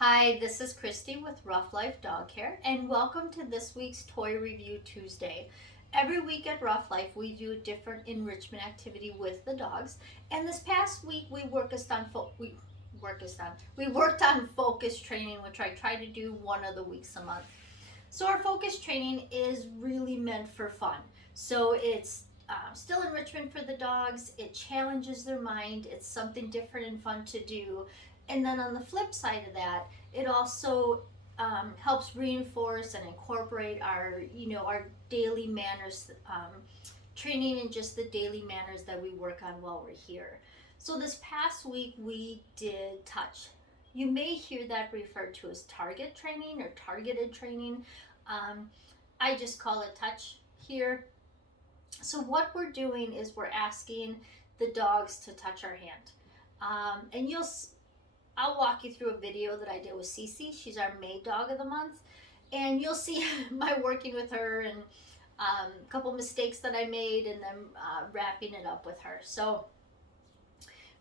Hi, this is Christy with Rough Life Dog Care, and welcome to this week's Toy Review Tuesday. Every week at Rough Life, we do a different enrichment activity with the dogs. And this past week, we worked on focus training, which I try to do one of the weeks a month. So our focus training is really meant for fun. So it's still enrichment for the dogs. It challenges their mind. It's something different and fun to do. And then on the flip side of that, it also helps reinforce and incorporate our daily manners, training and just the daily manners that we work on while we're here. So this past week we did touch. You may hear that referred to as target training or targeted training. Um, I just call it touch here. So what we're doing is we're asking the dogs to touch our hand, and I'll walk you through a video that I did with Cece. She's our May Dog of the Month, and you'll see my working with her and a couple mistakes that I made, and then wrapping it up with her. So,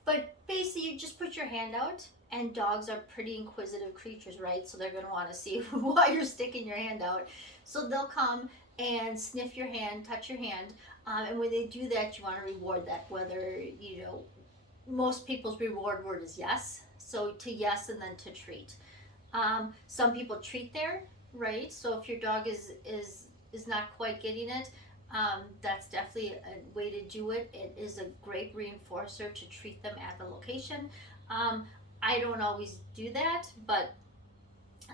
but basically, you just put your hand out, and dogs are pretty inquisitive creatures, right? So they're going to want to see why you're sticking your hand out. So they'll come and sniff your hand, touch your hand, and when they do that, you want to reward that. Whether most people's reward word is yes. So to yes and then to treat. Some people treat there, right? So if your dog is not quite getting it, that's definitely a way to do it. It is a great reinforcer to treat them at the location. I don't always do that, but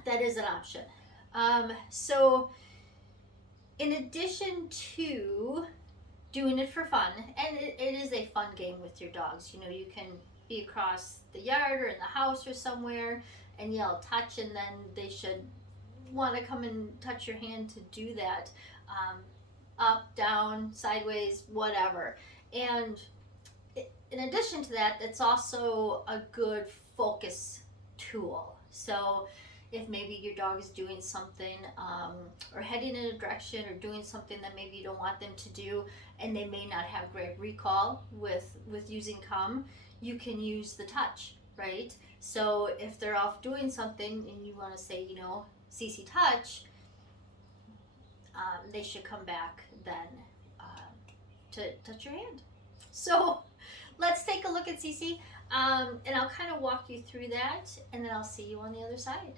that is an option. So in addition to doing it for fun, and it is a fun game with your dogs. You can be across the yard or in the house or somewhere and yell touch, and then they should want to come and touch your hand to do that. Up, down, sideways, whatever. And in addition to that, it's also a good focus tool. So if maybe your dog is doing something, or heading in a direction or doing something that maybe you don't want them to do, and they may not have great recall with using come, you can use the touch, right? So if they're off doing something and you want to say, CC touch, they should come back then to touch your hand. So let's take a look at CC, and I'll kind of walk you through that, and then I'll see you on the other side.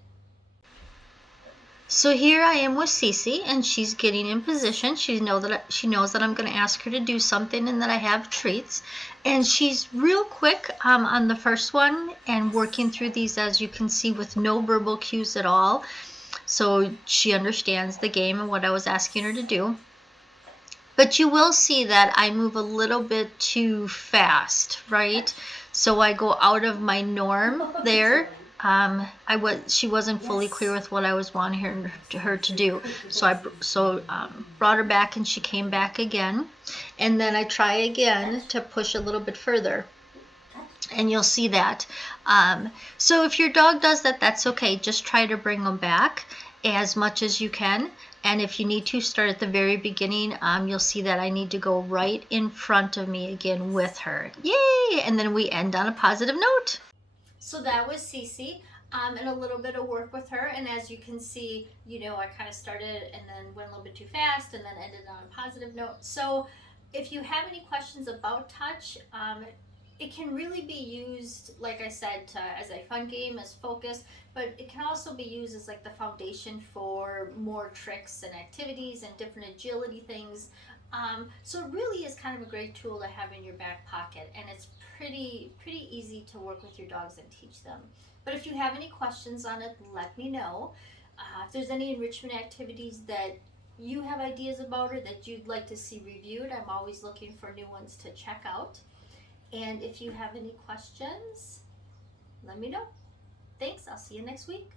So here I am with Cece, and she's getting in position. She knows that I'm going to ask her to do something, and that I have treats. And she's real quick on the first one, and working through these, as you can see, with no verbal cues at all. So she understands the game and what I was asking her to do. But you will see that I move a little bit too fast, right? So I go out of my norm there. She wasn't fully clear with what I was wanting her to do. So I brought her back, and she came back again. And then I try again to push a little bit further. And you'll see that. So if your dog does that, that's okay. Just try to bring them back as much as you can. And if you need to, start at the very beginning. You'll see that I need to go right in front of me again with her. Yay! And then we end on a positive note. So that was Cece, and a little bit of work with her. And as you can see, I kind of started and then went a little bit too fast and then ended on a positive note. So if you have any questions about touch, it can really be used, like I said, as a fun game, as focus, but it can also be used as like the foundation for more tricks and activities and different agility things. So it really is kind of a great tool to have in your back pocket, and it's pretty easy to work with your dogs and teach them. But if you have any questions on it, let me know. If there's any enrichment activities that you have ideas about or that you'd like to see reviewed, I'm always looking for new ones to check out. And if you have any questions, let me know. Thanks. I'll see you next week.